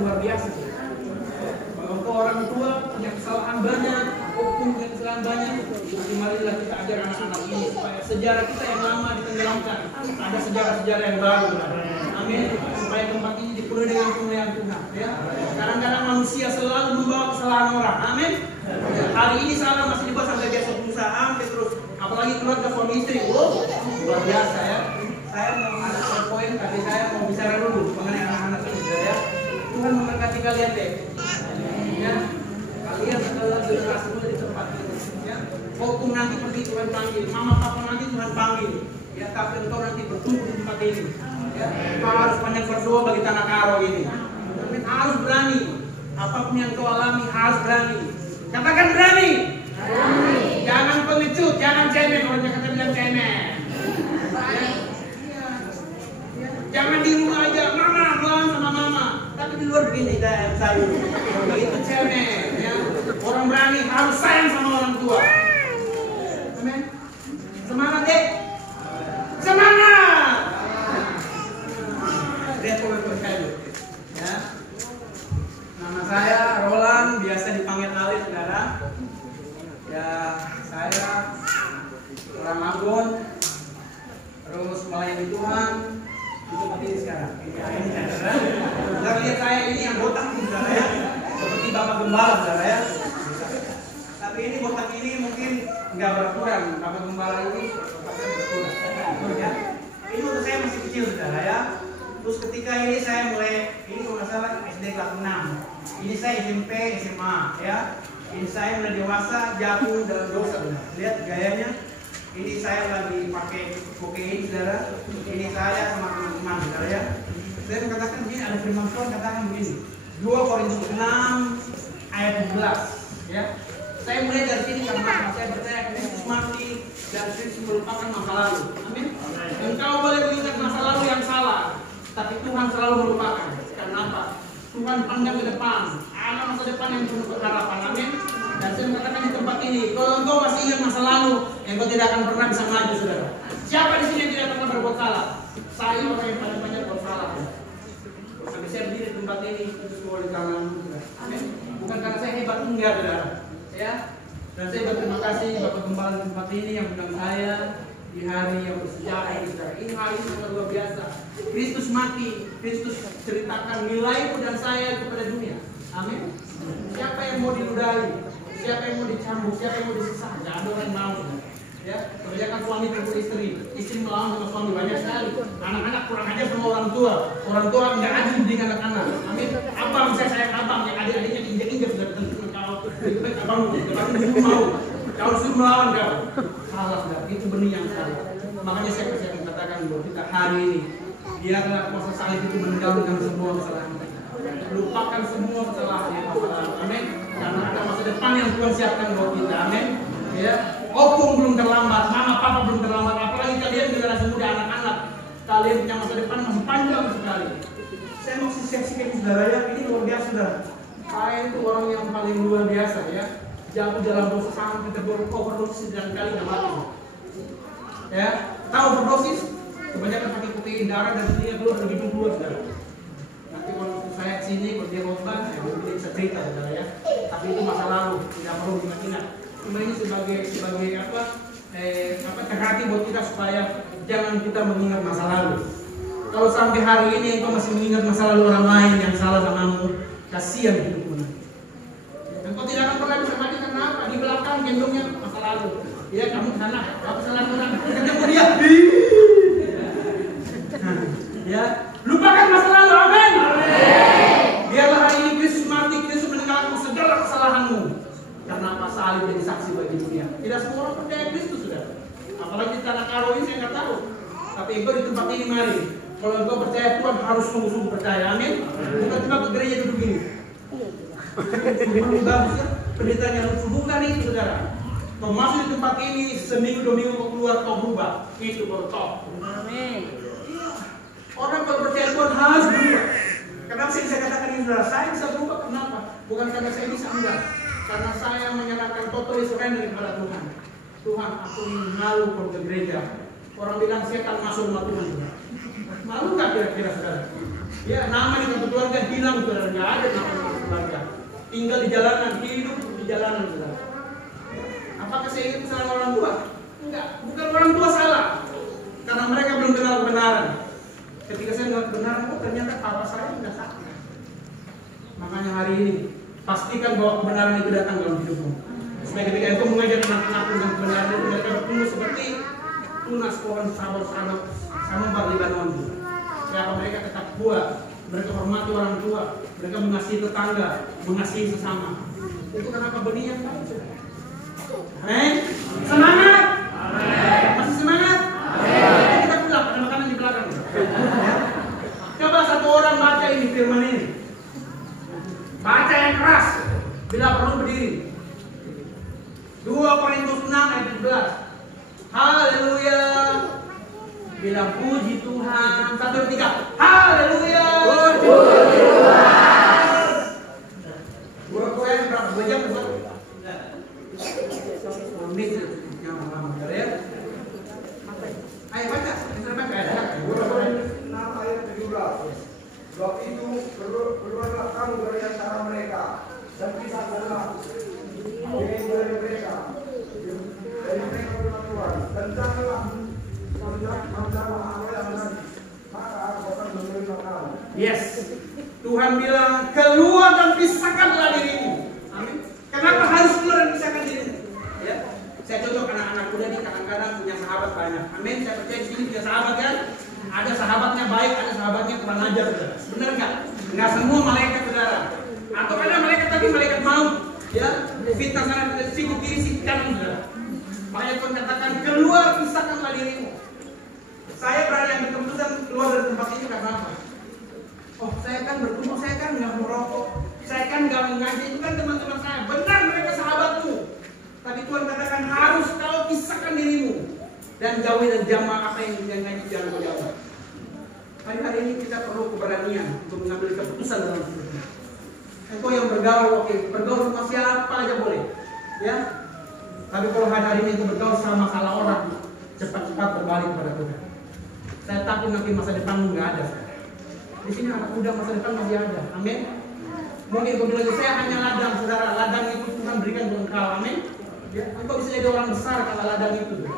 luar biasa. Kalau kau orang tua punya kesalahan banyak, hukum punya kesalahan banyak, marilah kita ajar anak-anak ini supaya sejarah kita yang lama ditenggelamkan, ada sejarah-sejarah yang baru. Amin. Supaya tempat ini dipenuhi dengan kemuliaan Tuhan. Ya. Kadang-kadang manusia selalu membawa kesalahan orang. Amin. Hari ini salah masih dibuat sampai besok lusa, terus apalagi keluarga suami istri. Oh, luar biasa ya. Saya mau ada poin, tapi saya mau bicara dulu mengenai anak-anak ini, ya. Tuhan memberkati kalian deh. Ya, kalian adalah generasi muda di tempat ini. Ya, hukum nanti pergi Tuhan panggil, mama papa nanti Tuhan panggil. Ya, tapi engkau nanti bertumbuh di tempat ini. Ya, kau harus banyak berdoa bagi tanah karo ini. Tapi harus berani. Apapun yang kau alami harus berani. Katakan berani. Berani. Jangan pengecut, jangan cemen. Orang Jakarta bilang cemen. Jangan di rumah aja, mama melawan sama mama. Tapi di luar begini kayak saya. Itu cemen. Ya. Orang berani harus sayang sama orang tua. Amin. Semangat deh. Semangat. Lihat komentar saya. Ya. Nama saya Roland, biasa dipanggil Ali, saudara. Ya, saya orang Ambon, terus melayani Tuhan. Itu seperti ini sekarang. Ini saudara. Saudara lihat saya ini yang botak nih, saudara ya. Seperti Bapak Gembala, saudara ya. Tapi ini botak ini mungkin nggak berkurang. Bapak Gembala ini botaknya berkurang. Ya. Ini waktu saya masih kecil, saudara ya. Terus ketika ini saya mulai, ini kalau nggak salah SD kelas 6. Ini saya SMP, SMA, ya. Ini saya mulai dewasa, jatuh dalam dosa, saudara. Lihat gayanya. Ini saya lagi pakai kokain, saudara. Ini saya sama teman-teman, saudara ya. Saya mengatakan begini, ada firman Tuhan katakan begini. 2 Korintus 6 ayat 12, ya. Saya mulai dari sini karena saya percaya Kristus mati dan Kristus melupakan masa lalu. Amin. Engkau boleh mengingat masa lalu yang salah, tapi Tuhan selalu melupakan. Karena apa? Tuhan pandang ke depan, ada masa depan yang penuh harapan. Amin. Dan saya mengatakan di tempat ini, kalau engkau masih ingat masa lalu, engkau tidak akan pernah bisa maju, saudara. Siapa di sini yang tidak pernah berbuat salah? Saya orang yang paling banyak berbuat salah. Sampai saya berdiri di tempat ini, itu semua di tangan. Amin. Bukan karena saya hebat, enggak, saudara. Ya. Dan saya berterima kasih Bapak Gembala di tempat ini yang undang saya di hari yang bersejarah ini, saudara. Ini hari yang sangat luar biasa. Kristus mati, Kristus ceritakan nilaiku dan saya kepada dunia. Amin. Siapa yang mau diludahi? Siapa yang mau dicambuk? Siapa yang mau disiksa? Tidak ada orang yang mau. Ya, kebanyakan suami pukul istri melawan sama suami banyak sekali. Anak-anak kurang ajar sama orang tua nggak adil dengan anak-anak. Amin. Abang saya sayang abang, yang adik-adiknya injek-injek sudah tentu kau. Lebih baik abang suruh mau. Kau suruh melawan kau. Salah sudah. Itu benih yang salah. Makanya saya katakan bahwa kita hari ini biarlah kuasa salib itu meninggalkan semua kesalahan kita. Lupakan semua kesalahan yang masa lalu. Amin. Karena ada masa depan yang Tuhan siapkan buat kita. Amin. Ya. Opung belum terlambat, mama papa belum terlambat, apalagi kalian generasi muda, anak-anak. Kalian punya masa depan masih panjang sekali. Saya mau saksikan saudara ya, ini luar biasa, saudara. Saya itu orang yang paling luar biasa ya. Jatuh dalam dosa sampai overdosis dan kali nggak mati. Ya, tahu overdosis? Kebanyakan pakai kokain darah dan dia keluar dari hidung keluar, saudara. Nanti kalau saya kesini, kalau dia khotbah, saya mungkin bisa cerita, saudara ya. Tapi itu masa lalu, tidak perlu diingat-ingat. Cuma ini sebagai terhati buat kita supaya jangan kita mengingat masa lalu. Kalau sampai hari ini engkau masih mengingat masa lalu orang lain yang salah samamu, kasihan hidupmu. Engkau tidak akan pernah bisa mati karena apa? Di belakang gendongnya masa lalu. Ya kamu ke sana, kamu salah orang, ketemu dia. Ya, lupakan masa lalu, amin. Biarlah hari ini Kristus mati, Kristus meninggalkan segala kesalahanmu. Karena apa? Salib jadi saksi bagi dunia. Tidak semua orang percaya Kristus, sudah. Apalagi di tanah karo ini saya nggak tahu. Tapi engkau di tempat ini mari. Kalau engkau percaya Tuhan harus sungguh-sungguh percaya. Amin. Bukan cuma ke gereja duduk gini. Bagus ya. Pendeta yang bukan itu, saudara. Kau masuk di tempat ini seminggu 2 minggu kau keluar kau berubah. Itu baru top. Amin. Orang kalau percaya Tuhan harus berubah. Kenapa saya katakan ini, saudara? Saya bisa berubah. Kenapa? Bukan karena saya bisa, enggak. Karena saya menyerahkan total surrender kepada Tuhan. Tuhan, aku ingin malu ke gereja. Orang bilang setan masuk rumah Tuhan. Malu nggak kira-kira, saudara? Ya, nama di kartu keluarga hilang saudara, nggak ada nama keluarga. Tinggal di jalanan, hidup di jalanan saudara. Apakah saya ingin salah orang tua? Enggak, bukan orang tua salah. Karena mereka belum kenal kebenaran. Ketika saya mengenal kebenaran, oh ternyata papa saya sudah sakit. Makanya hari ini pastikan bahwa kebenaran itu datang dalam hidupmu. Supaya ketika engkau mengajar anak-anak tentang kebenaran itu, mereka bertumbuh seperti tunas pohon samobar Libanon. Supaya mereka tetap kuat, mereka hormati orang tua, mereka mengasihi tetangga, mengasihi sesama. Itu kenapa benih yang baik, saudara. Amin. Semangat. Amin. Masih semangat? Amin. Kita pulang, ada makanan di belakang. Coba satu orang baca ini firman ini. Baca yang keras. Bila perlu berdiri. 2 Korintus 6 ayat 17. Haleluya. Bilang puji Tuhan. 1, 2, 3. Haleluya. Puji Tuhan. Saya berapa? 2 jam? Ayo baca. Ayat 17. Sebab itu berbuatlah kamu dari antara mereka dan pisahkanlah dari mereka firman Tuhan dan janganlah apa yang nanti maka aku akan menerima kamu. Yes. Tuhan bilang keluar dan pisahkanlah dirimu. Amin. Kenapa harus keluar dan pisahkan dirimu? Ya. Saya contoh anak-anak muda di kadang-kadang punya sahabat banyak. Amin. Saya percaya di sini punya sahabat kan? Ada sahabatnya baik, ada sahabatnya kurang ajar, saudara. Benar nggak? Nggak semua malaikat, saudara. Atau ada malaikat tapi malaikat maut, ya. Fitnah sana, sikut kiri, sikut kanan, saudara. Makanya Tuhan katakan keluar, pisahkanlah dirimu. Saya berani ambil keputusan keluar dari tempat ini karena apa? Oh, saya kan bertumbuh, saya kan nggak merokok, saya kan nggak mengaji, itu kan teman-teman saya. Benar mereka sahabatmu. Tapi Tuhan katakan harus kau pisahkan dirimu dan jauhi dan jamaah apa yang ngaji jangan kau jauh. Hari-hari ini kita perlu keberanian untuk mengambil keputusan dalam hidup kita. Engkau yang bergaul, oke, bergaul sama siapa aja boleh, ya. Tapi kalau hari ini engkau bergaul sama salah orang, cepat-cepat berbalik kepada Tuhan. Saya takut nanti masa depanmu nggak ada. Di sini anak muda masa depan masih ada, amin. Mungkin kau bilang saya hanya ladang, saudara. Ladang itu Tuhan berikan untuk engkau, amin. Ya, engkau bisa jadi orang besar kalau ladang itu.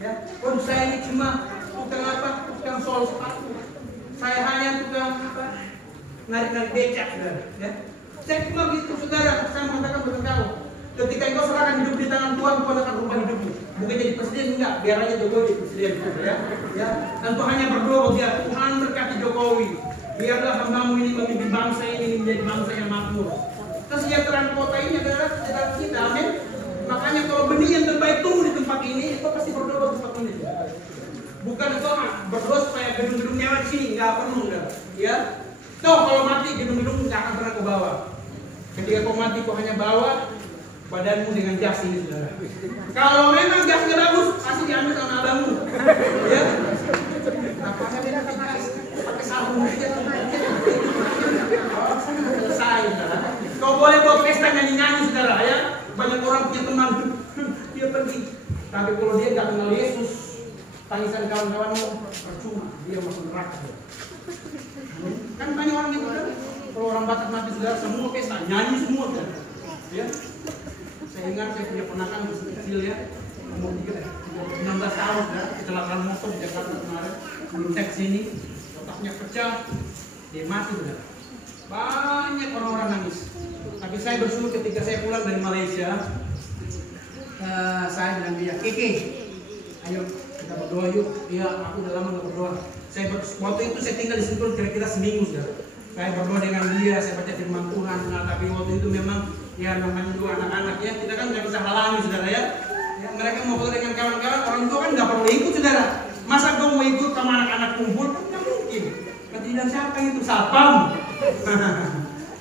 Ya, oh saya ini cuma tukang apa? Tukang sol sepatu. Saya hanya tukang apa? Narik-narik becak, saudara. Ya, saya cuma gitu, saudara. Saya mengatakan kepada engkau, ketika engkau serahkan hidup di tangan Tuhan, Tuhan akan rubah hidupmu. Bukan jadi presiden enggak, biar aja Jokowi presiden, ya. Ya, dan Tuhan hanya berdoa biar Tuhan berkati Jokowi. Biarlah hambamu ini memimpin bangsa ini menjadi bangsa yang makmur. Kesejahteraan kota ini adalah kesejahteraan kita, amin. Makanya kalau benih yang terbaik tumbuh di tempat ini, kau pasti berdoa di tempat ini. Bukan kau berdoa supaya gedung-gedung mewah di sini, nggak perlu, ya. Toh kalau mati gedung-gedung nggak akan pernah kau bawa. Ketika kau mati kau hanya bawa badanmu dengan jas ini, saudara. Kalau memang jasnya bagus, pasti diambil sama abangmu, ya. Apakah dia pakai sarung aja? Selesai, saudara. Kau boleh bawa pesta nyanyi-nyanyi, saudara, ya. Banyak orang punya teman, dia pergi. Tapi kalau dia nggak kenal Yesus, tangisan kawan-kawanmu percuma, dia masuk neraka. Kan banyak orang yang benar. Kalau orang Batak mati, saudara, semua pesta nyanyi semua, saudara. Ya. Saya ingat saya punya ponakan kecil, ya, umur 16 tahun, ya, kecelakaan motor di Jakarta kemarin, mentek sini, otaknya pecah, dia mati, saudara. Banyak orang-orang nangis. Tapi saya bersyukur ketika saya pulang dari Malaysia, saya bilang dia, Kiki, ayo kita berdoa yuk. Iya, aku udah lama gak berdoa. Waktu itu saya tinggal di Sentul kira-kira seminggu sudah. Saya berdoa dengan dia, saya baca firman Tuhan. Nah, tapi waktu itu memang ya namanya dua anak-anaknya, kita kan nggak bisa halangi, saudara, ya. Mereka mau foto dengan kawan-kawan, orang tua kan nggak perlu ikut, saudara. Masa gue mau ikut sama anak-anak kumpul? Kan nggak mungkin. Ketidak siapa itu? Sapam.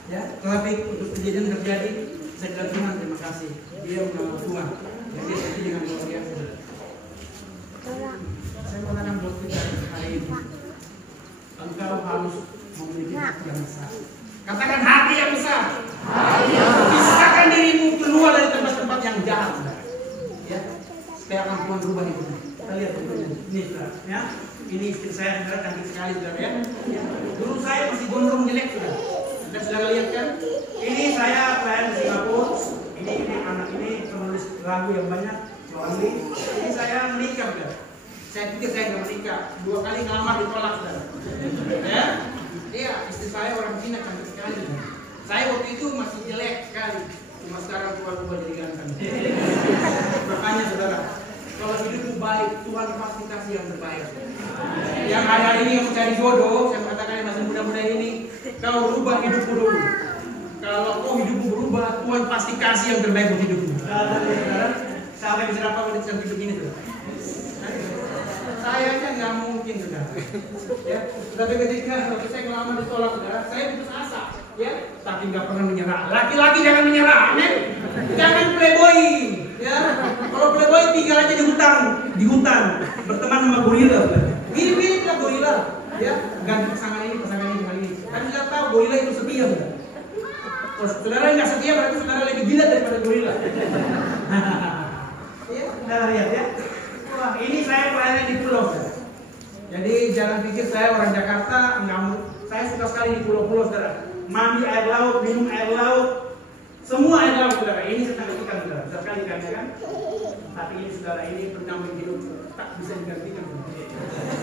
Ya, tetapi untuk kejadian terjadi, saya bilang Tuhan terima kasih. Dia menolong Tuhan. Jadi saya dengan luar biasa. Saya mengatakan buat kita hari ini, engkau harus memiliki hati yang besar. Katakan hati yang besar. Pisahkan dirimu keluar dari tempat-tempat yang jahat, ya. Supaya akan Tuhan rubah hidupmu. Kita lihat ini, ya. Ini istri saya, saudara, cantik sekali, saudara, ya. Dulu saya masih gondrong jelek, saudara. lagu yang banyak melalui. Jadi saya menikah, saudara. Saya pikir saya nggak menikah, 2 kali ngelamar ditolak, saudara. Ya, iya, istri saya orang Cina cantik sekali. Saya waktu itu masih jelek sekali, cuma sekarang tua-tua jadi ganteng. Makanya saudara, kalau hidupmu baik, Tuhan pasti kasih yang terbaik. Yang ada ini yang mencari jodoh, saya mengatakan yang masih muda-muda ini, kau rubah hidupmu dulu. Kalau kau hidupmu berubah, Tuhan pasti kasih yang terbaik buat hidupmu. Siapa yang bisa dapat wanita yang hidup ini, saudara? Saya aja nggak mungkin, saudara. Ya, tapi ketika saya ngelamar ditolak, saudara, saya putus asa. Ya, tapi nggak pernah menyerah. Laki-laki jangan menyerah, amin. Jangan playboy. Ya, kalau playboy tinggal aja di hutan, berteman sama gorila. Mirip-mirip lah gorila. Ya, ganti pasangan ini kali ini. Kan sudah tahu gorila itu setia, saudara. Kalau saudara nggak setia, berarti saudara lebih gila daripada gorila. Ya, saudara lihat ya. Wah, ini saya pelayanan di pulau, saudara. Jadi jangan pikir saya orang Jakarta, nggak. Saya suka sekali di pulau-pulau, saudara. Mandi air laut, minum air laut, semua air laut, saudara. Ini saya ikan, saudara. Besar sekali ikannya kan. Tapi ini, saudara, ini pendamping hidup tak bisa digantikan, saudara.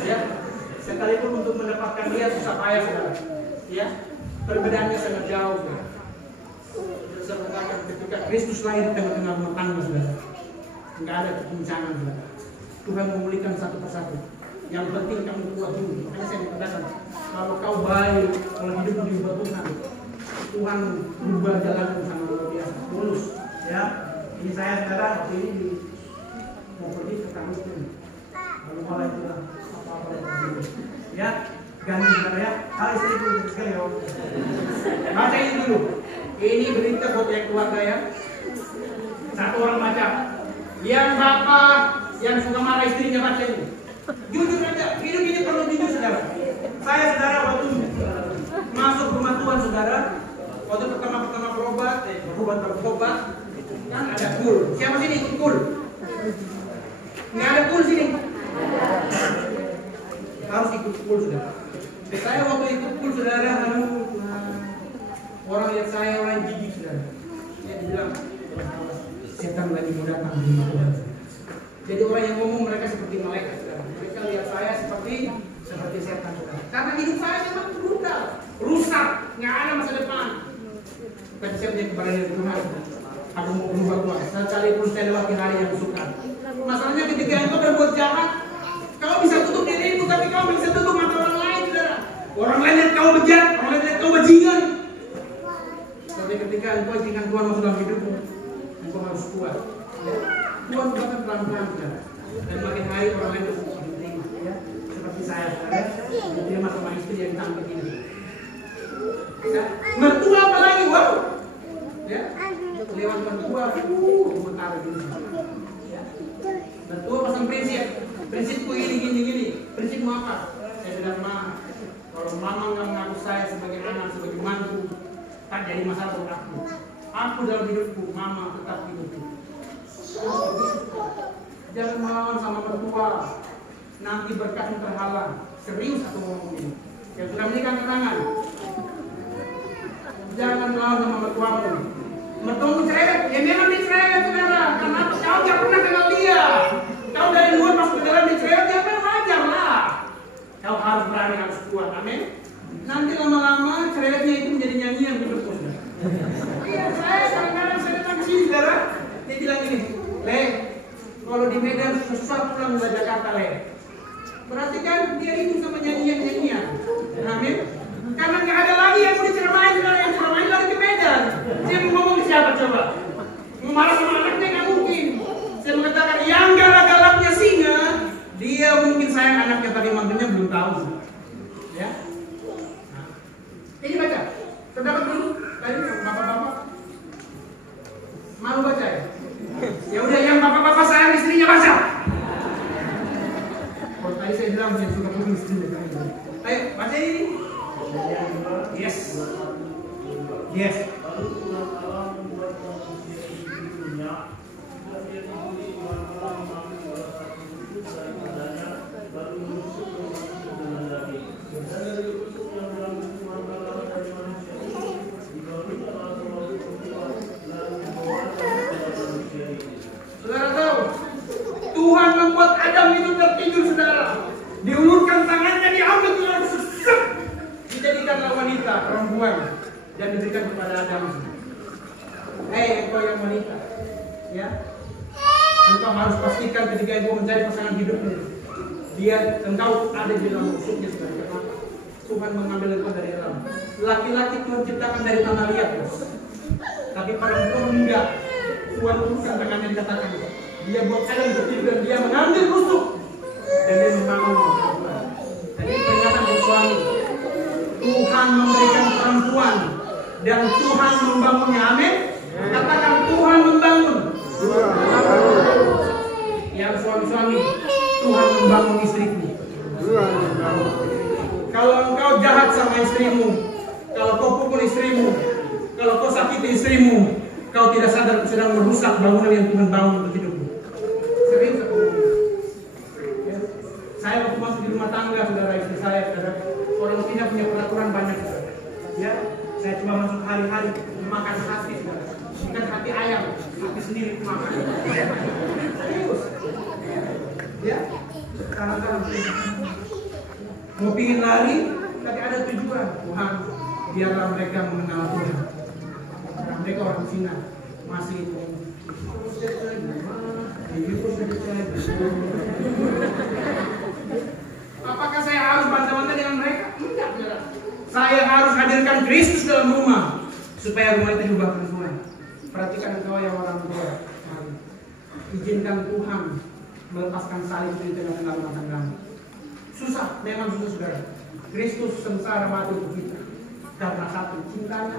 Ya, sekalipun untuk mendapatkan dia susah payah, saudara. Ya, perbedaannya sangat jauh, saudara. Saya katakan ketika Kristus lahir di tengah-tengah rumah tangga, saudara, nggak ada kebincangan, saudara. Tuhan memulihkan satu persatu. Yang penting kamu kuat dulu. Makanya saya mengatakan, kalau kau baik, kalau hidupmu diubah Tuhan berubah jalanmu sama luar biasa, mulus. Ya, ini saya, saudara, waktu ini mau pergi ke kampus ini. Lalu mulai bilang apa-apa lagi. Ya, ganti, saudara ya. Istriku sekali ya. Baca ini dulu. Ini berita buat yang keluarga ya. Satu orang baca. Yang bapak yang suka marah istrinya baca ini. Jujur aja, hidup ini perlu jujur, saudara. Saya, saudara, waktu masuk rumah Tuhan, saudara, waktu pertama berobat, kan ada kul. Siapa sini ikut kul? Nggak ada kul sini. Harus ikut kul, saudara. Saya waktu ikut kul, saudara, orang lihat saya orang gigih, saudara. Dia bilang, setan lagi mau datang di rumah Tuhan. Jadi orang yang ngomong mereka seperti malaikat, saudara. Mereka lihat saya seperti setan, saudara. Karena hidup saya memang brutal, rusak, nggak ada masa depan. Tapi saya punya keberanian Tuhan. Aku mau berubah Tuhan. Sekalipun saya lewati hari yang suka. Masalahnya ketika engkau berbuat jahat, kau bisa tutup dirimu, tapi kau bisa tutup mata orang lain, saudara. Orang lain lihat kau bejat, orang lain lihat kau bajingan. Tapi ketika engkau izinkan Tuhan masuk dalam hidupmu, engkau harus kuat. Ya. Tuhan bahkan pelan-pelan, saudara. Dan makin hari orang lain itu diterima, ya. Seperti saya, saudara, diterima sama istri yang cantik ini. Ya. Mertua apa lagi, wow. Ya. Lewat mertua, gemetar gini. Ya. Mertua pasang prinsipku gini. Prinsipmu apa? Saya bilang, Ma, kalau mama nggak mengaku saya sebagai anak, sebagai mantu, tak jadi masalah buat aku. Aku dalam hidupku, mama tetap hidupku. Jangan melawan sama mertua, nanti berkatmu terhalang. Serius aku ngomong ini. Yang sudah menikah ke tangan. Jangan melawan sama mertuamu. Mertuamu cerewet, ya memang dia cerewet, saudara. Karena kau tidak pernah kenal dia. Kau dari luar masuk ke dalam dia cerewet, ya memang wajar lah. Kau harus berani, harus kuat, amin. Nanti lama-lama cerewetnya itu menjadi nyanyian hidupmu. Iya, saya kadang-kadang saya datang ke sini, saudara. Dia bilang gini, Le, kalau di Medan susah pulang ke Jakarta, Le. Berarti kan dia itu sama nyanyian. Amin. Karena nggak ada lagi yang mau diceramain, yang ceramain lagi ke Medan. Dia mau ngomong ke siapa coba? Mau marah sama anaknya nggak mungkin. Saya mengatakan yang galak-galaknya singa, dia mungkin sayang anaknya tapi mantunya belum tahu. Ya. Nah. Ini baca. Terdapat dulu. Tadi bapak-bapak malu baca ya? Ya udah yang bapak-bapak sayang istrinya baca. Kalau tadi saya bilang saya suka punya istrinya. Ayo baca ini. Yes. pastikanlah wanita, perempuan, dan diberikan kepada Adam. Hei, engkau yang wanita, ya, engkau harus pastikan ketika engkau mencari pasangan hidupnya, engkau ada di dalam rusuknya sebenarnya. Kenapa? Tuhan mengambil engkau dari alam. Laki-laki Tuhan ciptakan dari tanah liat, bos. Tapi perempuan enggak. Tuhan bukan tangannya dikatakan. Dia buat Adam berdiri dan dia mengambil rusuk dan dia membangun perempuan. Jadi peringatan buat suami. Tuhan memberikan perempuan dan Tuhan membangunnya. Amin. Katakan Tuhan membangun. Yang suami-suami, Tuhan membangun istrimu. Kalau engkau jahat sama istrimu, kalau kau pukul istrimu, kalau kau sakiti istrimu, kau tidak sadar sedang merusak bangunan yang Tuhan bangun untuk hidupmu. Serius aku. Ya. Saya waktu masuk di rumah tangga, saudara, istri saya, saudara, orang Cina punya peraturan banyak, saudara. Ya, saya cuma masuk hari-hari makan hati, saudara. Bukan hati ayam, hati sendiri makan. Serius. Ya, kadang-kadang mau pingin lari, tapi ada tujuan. Tuhan, biarlah mereka mengenal Tuhan. Karena mereka orang Cina masih apakah saya harus bantah-bantah dengan mereka? Enggak, saudara. Saya harus hadirkan Kristus dalam rumah supaya rumah itu diubahkan Tuhan. Perhatikan engkau yang orang tua. Izinkan Tuhan melepaskan salib di tengah-tengah rumah tanggamu. Susah, memang susah, saudara. Kristus sengsara mati untuk kita karena satu, cintanya.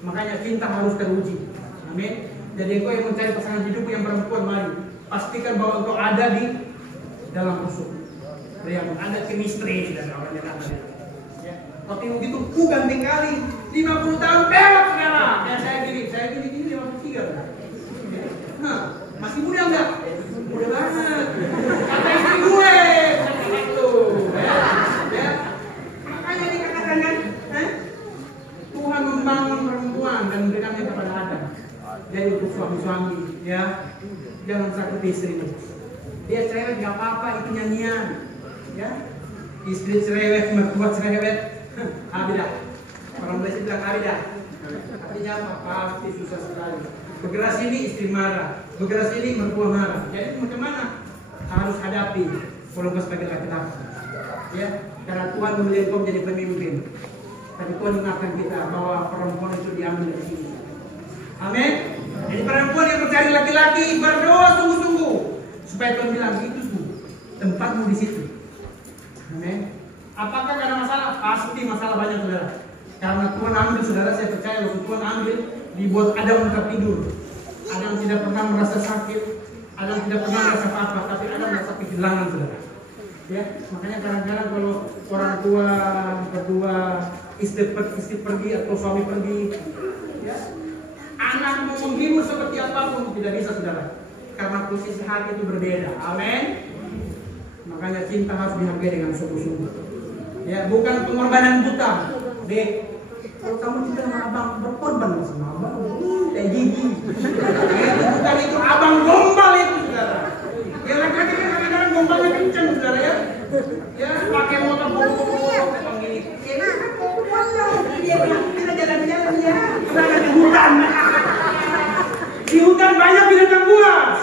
Makanya cinta harus teruji. Amin. Jadi engkau yang mencari pasangan hidup yang perempuan, mari pastikan bahwa engkau ada di dalam rusuk, yang ada chemistry dan awalnya kata. Ya. Tapi begitu ku ganti kali 50 tahun perak, saudara. Kayak saya gini 53. Nah, masih muda enggak? Muda banget. Kata istri gue, itu, ya. Makanya dikatakan kan, Tuhan membangun perempuan dan memberikannya kepada Adam. Jadi untuk suami-suami, ya, jangan sakiti istrimu. Dia cerewet nggak apa-apa, itu nyanyian, ya. Istri cerewet, mertua cerewet, abidah. Orang Malaysia bilang abidah. Artinya apa? Pasti susah sekali. Bergerak sini istri marah, bergerak sini mertua marah. Jadi macam mana? Harus hadapi walaupun sebagai laki-laki. Ya, karena Tuhan memilih engkau menjadi pemimpin. Tapi Tuhan ingatkan kita bahwa perempuan itu diambil dari sini. Amin. Jadi perempuan yang mencari laki-laki berdoa sungguh-sungguh supaya Tuhan bilang itu tuh tempatmu di situ. Amin. Apakah karena masalah? Pasti masalah banyak, saudara. Karena Tuhan ambil, saudara, saya percaya waktu Tuhan ambil, dibuat Adam tertidur. Adam tidak pernah merasa sakit, Adam tidak pernah merasa apa-apa, tapi Adam merasa kehilangan, saudara. Ya, makanya kadang-kadang kalau orang tua berdua, istri pergi atau suami pergi, ya, anak mau menghibur seperti apapun tidak bisa, saudara. Karena posisi hati itu berbeda. Amin. Makanya cinta harus dihargai dengan sungguh-sungguh. Ya, bukan pengorbanan buta. Dek, kalau kamu cinta sama abang, berkorban sama abang. Kayak gigi. Bukan itu abang gombal itu, saudara. Ya, laki-laki kadang-kadang gombalnya kenceng, saudara, ya. Ya, pakai motor bobok-bobok kayak gini. Dia bilang kita jalan-jalan ya. Kita di hutan. Di hutan banyak binatang buas.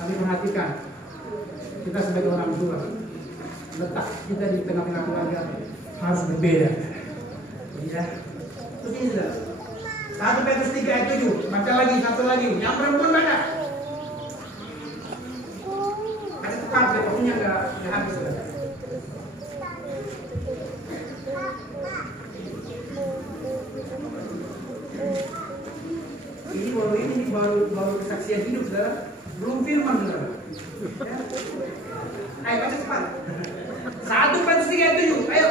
Kami perhatikan, kita sebagai orang tua, letak kita di tengah-tengah keluarga harus berbeda. Ya. Terus ini sudah 1 Petrus 3 ayat 7. Baca lagi, satu lagi. Yang perempuan baca. Kasih tepat, ya, pokoknya nggak habis. Sudah. Ini baru kesaksian hidup, saudara. Belum firman, saudara. Ya. Ayo baca cepat. 1 Petrus 3 ayat 7. Ayo.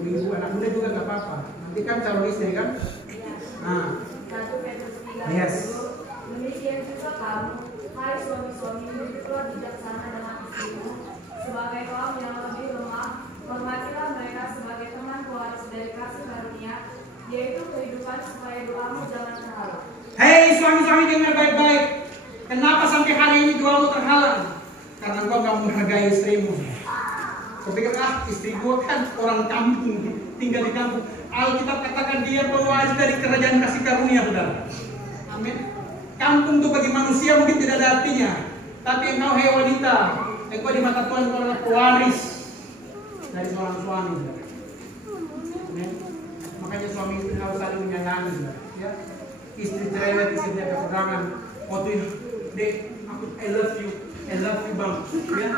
Ibu-ibu anak muda juga nggak apa-apa. Nanti kan calon istri kan. Nah. 1 Petrus 3 ayat 7. Yes. Demikian juga kamu, hai suami-suami, hiduplah bijaksana dengan istrimu, sebagai kaum yang lebih lemah, hormatilah mereka sebagai teman pewaris dari kasih karunia, yaitu kehidupan, supaya doamu jangan terhalang. Hei suami-suami, dengar baik-baik. Kenapa sampai hari ini doamu terhalang? Karena engkau nggak menghargai istrimu. Kau pikir istri gua kan orang kampung, tinggal di kampung. Alkitab katakan dia pewaris dari kerajaan kasih karunia, saudara. Amin. Kampung itu bagi manusia mungkin tidak ada artinya, tapi engkau hei wanita, engkau di mata Tuhan adalah pewaris dari seorang suami. Amin. Makanya suami istri harus saling menyayangi, ya. Istri cerewet, istri jaga pegangan. Waktu itu, dek, I love you bang, ya.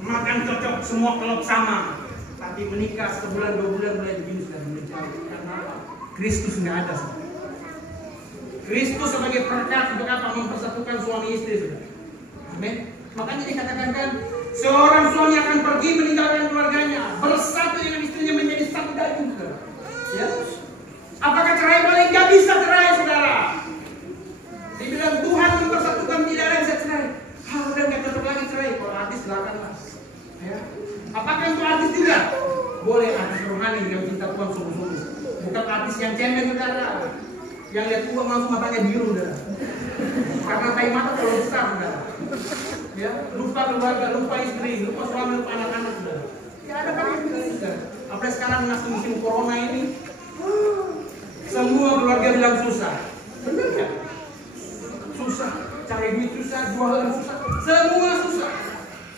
Makan cocok, semua kelop sama. Tapi menikah sebulan 2 bulan mulai begini sudah mencari. Karena apa? Kristus nggak ada. Kristus sebagai perekat untuk apa? Mempersatukan suami istri, sudah. Amin. Makanya dikatakan kan, seorang suami akan pergi meninggalkan keluarganya, bersatu dengan istrinya menjadi satu daging, saudara. Ya. Apakah cerai boleh? Nggak bisa cerai, saudara. Dibilang Tuhan mempersatukan, tidak ada yang bisa cerai. Udah nggak cocok lagi cerai. Kalau artis silakanlah. Ya. Apakah itu artis juga? Boleh, artis rohani yang cinta Tuhan sungguh-sungguh. Bukan artis yang cemen, saudara. Yang lihat uang langsung matanya biru, saudara. Karena tai mata terlalu besar, saudara. Ya, lupa keluarga, lupa istri, lupa suami, lupa anak-anak, saudara. Ya ada kan yang bilang, saudara. Apalagi sekarang masih musim corona ini, semua keluarga bilang susah. Benar nggak? Susah, cari duit susah, jualan susah, semua susah.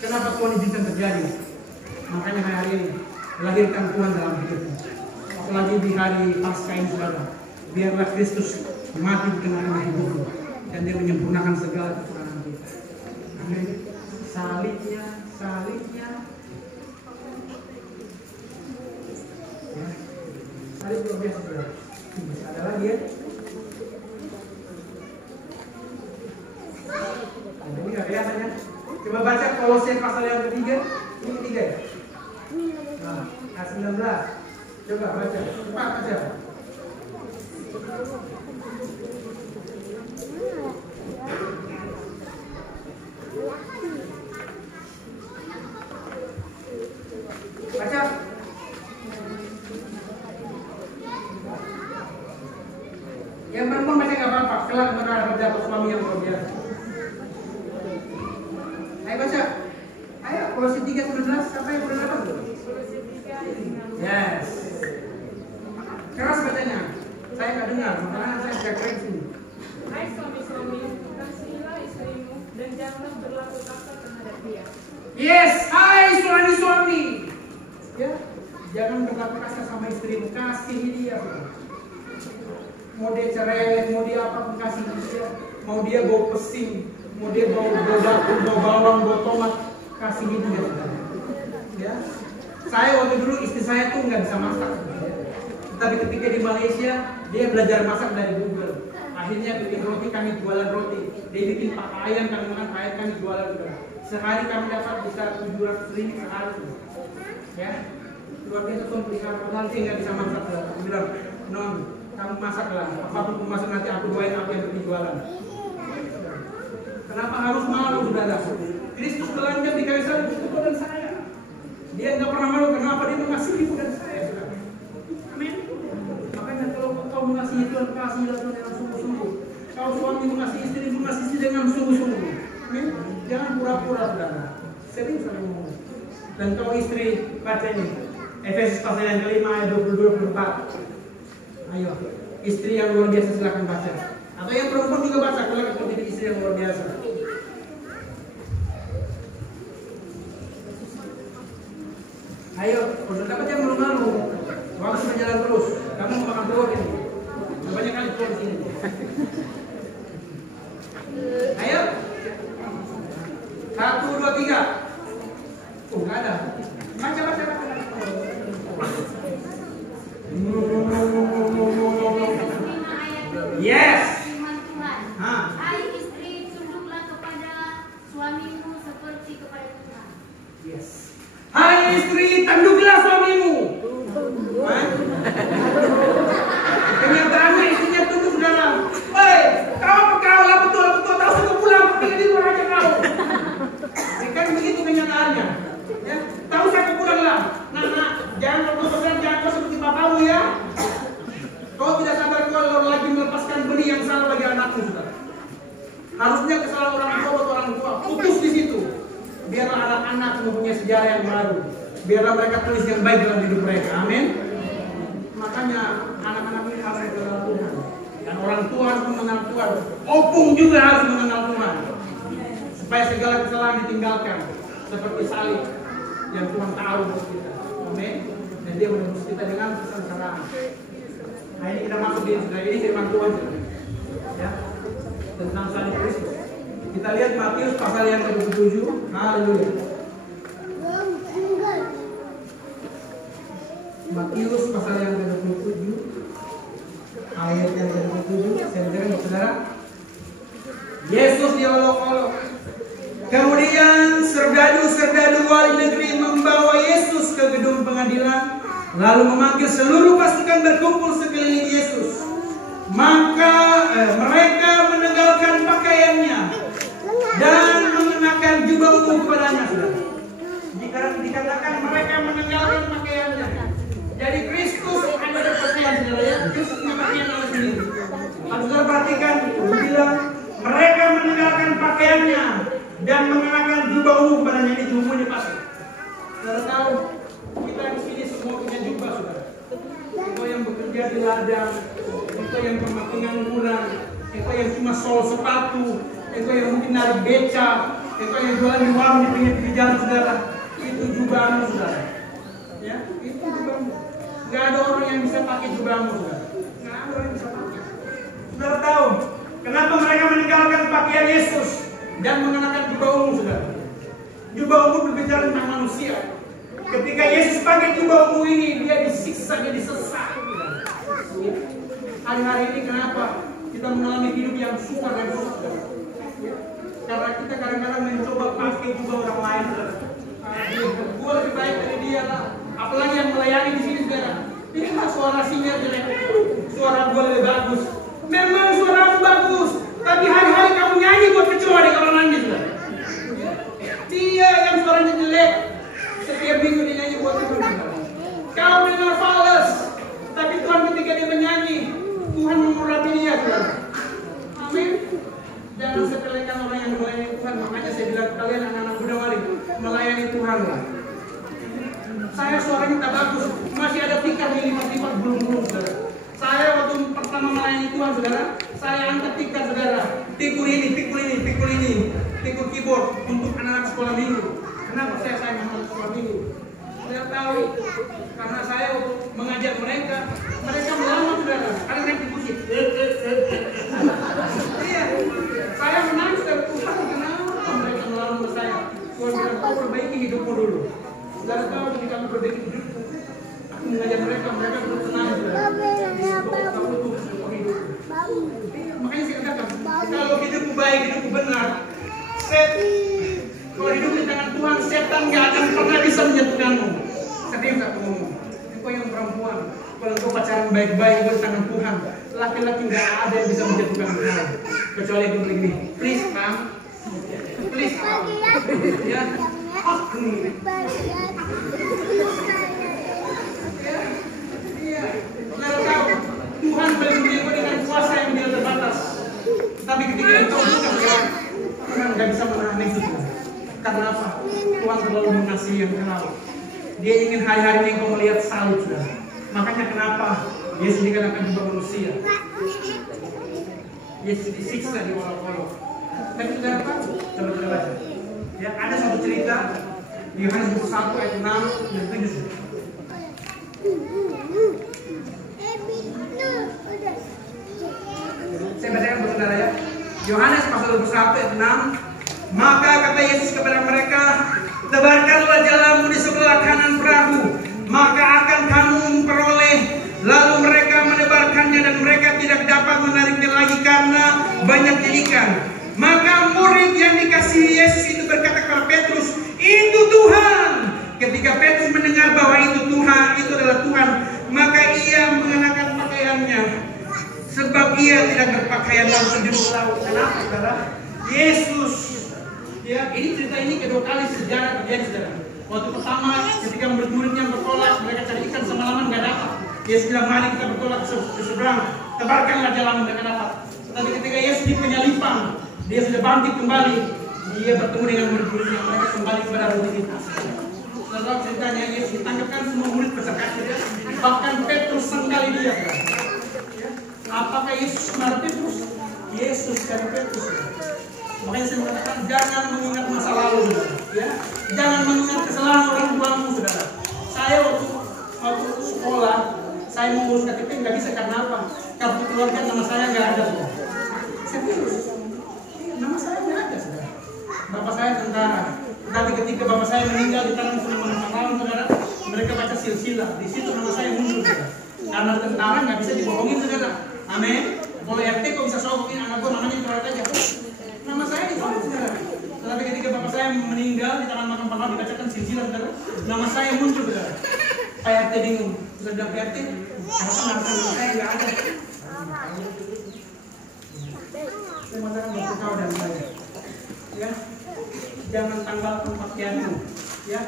Kenapa Tuhan izinkan terjadi? Makanya hari ini lahirkan Tuhan dalam hidupmu. Apalagi di hari Paskah ini, saudara. Biarlah Kristus mati di tengah-tengah hidupmu dan dia menyempurnakan segala kekurangan kita. Amin. Salibnya. Ya. Salib luar biasa, saudara. Masih ada lagi ya? Ini nggak kelihatannya. Coba baca Kolose pasal yang ketiga. Ini ketiga ya? Nah, ayat 19. Coba baca. Cepat baca. Baca. Yang perempuan baca nggak apa-apa. Kelak benar terdapat suami yang luar biasa. Ayo baca. Ayo, Kolose 3:19 sampai yang berapa? Yes. Keras bacanya. Saya nggak dengar, makanya saya teriak-teriak sini. Hai suami-suami, kasihilah istrimu dan janganlah berlaku kasar terhadap dia. Yes, hai suami-suami. Ya, jangan berlaku kasar sama istrimu, kasihi dia. Mau dia cerewet, mau dia apapun kasih dia. Mau dia bau pesing, mau dia bau bawang, bau tomat, kasihi dia. Ya, saya waktu dulu istri saya tuh nggak bisa masak. Tapi ketika di Malaysia, dia belajar masak dari Google. Akhirnya bikin roti, kami jualan roti. Dia bikin pakai ayam, kami makan ayam, kami jualan juga. Sehari kami dapat bisa 700.000 sehari. Ya, luar biasa Tuhan berikan. Padahal dia nggak bisa masak. Aku bilang, non, kamu masaklah. Apapun kamu masak nanti aku doain aku yang pergi jualan. Kenapa harus malu, saudara? Kristus telanjang di kayu salib untuk dan saya. Dia nggak pernah malu. Kenapa dia mengasihi ibu dan saya? Amin. Makanya kalau kau mengasihi Tuhan, kasihlah Tuhan dengan sungguh-sungguh. Kau suami mengasihi istri, mengasihi istri dengan sungguh-sungguh. Amin. Jangan pura-pura, saudara. Serius saya ngomong. Dan kau istri, baca ini. Efesus pasal yang kelima ayat 22-24. Ayo, istri yang luar biasa silakan baca. Atau yang perempuan juga baca kalau kau jadi istri yang luar biasa. Ayo, kalau dapat yang malu-malu. Waktu berjalan terus, kamu mau makan telur ini. Banyak kali telur di sini. Ayo. 1, 2, 3. Oh, nggak ada. Baca. Yes. Hai istri, tunduklah kepada suamimu seperti kepada Tuhan. Yes. Hai istri, tunduklah suamimu. Kenyataannya istrinya tunduk dalam. Hei, kau lah betul tahu suka pulang, tinggal di luar aja kau. Kan begitu kenyataannya. Ya, tahu saya pulang lah. Nah, jangan kau seperti papamu ya. Kau tidak sadar kalau lagi melepaskan benih yang salah bagi anakmu, saudara. Harusnya kesalahan orang tua atau orang tua putus di situ. Biarlah anak-anak mempunyai sejarah yang baru. biarlah mereka tulis yang baik dalam hidup mereka. Amin. Makanya anak-anak ini harus mengenal Tuhan. Dan orang tua harus mengenal Tuhan. Opung juga harus mengenal Tuhan. Supaya segala kesalahan ditinggalkan. Seperti salib yang Tuhan taruh buat kita. Amin. Dan dia menebus kita dengan kesengsaraan. Nah ini kita masuk di ini firman Tuhan. Ya. Tentang salib Kristus. Kita lihat Matius pasal yang ke-27. Haleluya. Matius pasal yang ke-27 ayat yang ke-27. Saya bacakan saudara. Yesus diolok-olok. Kemudian serdadu-serdadu wali negeri membawa Yesus ke gedung pengadilan, lalu memanggil seluruh pasukan berkumpul sekeliling Yesus. Maka mereka menanggalkan pakaiannya dan mengenakan jubah ungu kepadanya. Dikatakan mereka menanggalkan pakaiannya. Jadi Kristus ada pakaian, saudara. Kristus punya pakaian Allah sendiri. Kalau saudara perhatikan, bilang mereka menanggalkan pakaiannya dan mengenakan jubah ungu kepadanya. Ini jubah ini pasti. Saudara tahu, kita di sini semua punya jubah, saudara. Engkau yang bekerja di ladang, engkau yang pengangguran, engkau yang cuma sol sepatu, engkau yang mungkin narik beca, engkau yang jualan di warung di pinggir jalan, saudara. Itu jubahmu, saudara. Ya, itu jubahmu. Gak ada orang yang bisa pakai jubahmu, saudara. Gak ada orang yang bisa pakai. Saudara tahu kenapa mereka meninggalkan pakaian Yesus dan mengenakan jubah ungu, saudara? Jubah ungu berbicara tentang manusia. Ketika Yesus pakai jubah ungu ini, dia disiksa, dia disesat. Hari-hari ini kenapa kita mengalami hidup yang sukar dan susah? Karena kita kadang-kadang mencoba pakai jubah orang lain. Gue lebih baik dari dia lah. Apalagi yang melayani di sini, saudara. Ini mah suara sinyal jelek. Suara gue lebih bagus. Memang suaramu bagus, tapi hari-hari kamu nyanyi buat kecoa di kamar mandi, saudara. Dia yang suaranya jelek, setiap minggu dia nyanyi buat Tuhan. Kau dengar fals, tapi Tuhan ketika dia menyanyi, Tuhan mengurapi dia, saudara. Amin. Jangan sepelekan orang yang melayani Tuhan. Makanya saya bilang ke kalian anak-anak muda, mari melayani Tuhan lah. Saya suaranya tak bagus, masih ada tikar yang lipat-lipat belum-belum, saudara. Saya waktu pertama melayani Tuhan, saudara, saya angkat tikar, saudara. Pikul ini, pikul ini, pikul ini, pikul keyboard untuk anak-anak sekolah minggu. Kenapa saya sayang anak sekolah minggu? Saya tahu karena saya mengajak mereka melawan, saudara. Karena mereka musik. Iya, saya menangis dari Tuhan. Kenapa mereka melawan saya? Tuhan bilang, kau perbaiki hidupmu dulu. Saudara tahu ketika kamu perbaiki hidupmu, aku mengajak mereka bertenang, saudara. Kamu butuh hidup. Makanya saya katakan, kalau hidupmu baik, hidupmu benar, kalau hidup di tangan Tuhan, setan gak akan pernah bisa menjatuhkanmu. Serius aku ngomong. Engkau yang perempuan, kalau engkau pacaran baik-baik di tangan Tuhan, laki-laki gak ada yang bisa menjatuhkan engkau. Kecuali aku begini, please Pam, please Pam. Ya. Iya. Saudara tahu, Tuhan melindungi engkau dengan kuasa yang tidak terbatas. Tapi ketika engkau bukan bergerak, Tuhan gak bisa menahan itu. Karena apa? Tuhan terlalu mengasihi engkau. Dia ingin hari-hari ini engkau melihat salib, saudara. Makanya kenapa Yesus dikatakan juga manusia. Yesus disiksa di olok-olok. Tapi saudara apa? Coba kita baca. Ya, ada satu cerita di Yohanes 1 ayat 6 dan 7. Saya bacakan buat saudara ya. Yohanes pasal 21 ayat 6. Maka kata Yesus kepada mereka, tebarkanlah jalamu di sebelah kanan perahu, maka akan kamu memperoleh. Lalu mereka menebarkannya dan mereka tidak dapat menariknya lagi karena banyaknya ikan. Maka murid yang dikasihi Yesus itu berkata kepada Petrus, itu Tuhan. Ketika Petrus mendengar bahwa itu Tuhan, itu adalah Tuhan, maka ia mengenakan pakaiannya, sebab ia tidak berpakaian langsung di laut. Kenapa, saudara? Yesus, ya, ini cerita ini kedua kali sejarah terjadi, saudara. Waktu pertama ketika murid-muridnya bertolak, mereka cari ikan semalaman nggak dapat. Yesus bilang, mari kita bertolak ke seberang, tebarkanlah jalan mereka dapat. Tapi ketika Yesus di penyalipan, dia sudah bangkit kembali, dia bertemu dengan murid-muridnya, mereka kembali kepada rutinitas. Saudara, ceritanya Yesus ditangkapkan semua murid bersaksi ya. Bahkan Petrus sengkali dia. Ya. Apakah Yesus marah Petrus? Yesus cari Petrus. Makanya saya mengatakan jangan mengingat masa lalu, ya. Jangan mengingat kesalahan orang tuamu, saudara. Saya waktu sekolah, saya mengurus KTP nggak bisa karena apa? Kartu keluarga nama saya nggak ada, saudara. Serius, nama saya nggak ada, saudara. Bapak saya tentara. Tapi ketika bapak saya meninggal di tangan nama pahlawan, saudara, mereka baca silsilah. Di situ nama saya mundur, saudara. Karena tentara nggak bisa dibohongin, saudara. Amin. Kalau RT kok bisa sogokin anak gua namanya coret aja. Nama saya dicoret, saudara. Tetapi ketika bapak saya meninggal di tangan makam pahlawan dibacakan silsilah, saudara. Nama saya muncul, saudara. Pak RT bingung. Sudah bilang RT, kenapa nama saya nggak ada? Saya mengatakan waktu kau dan saya. Ya, jangan tanggalkan pakaianmu. Ya,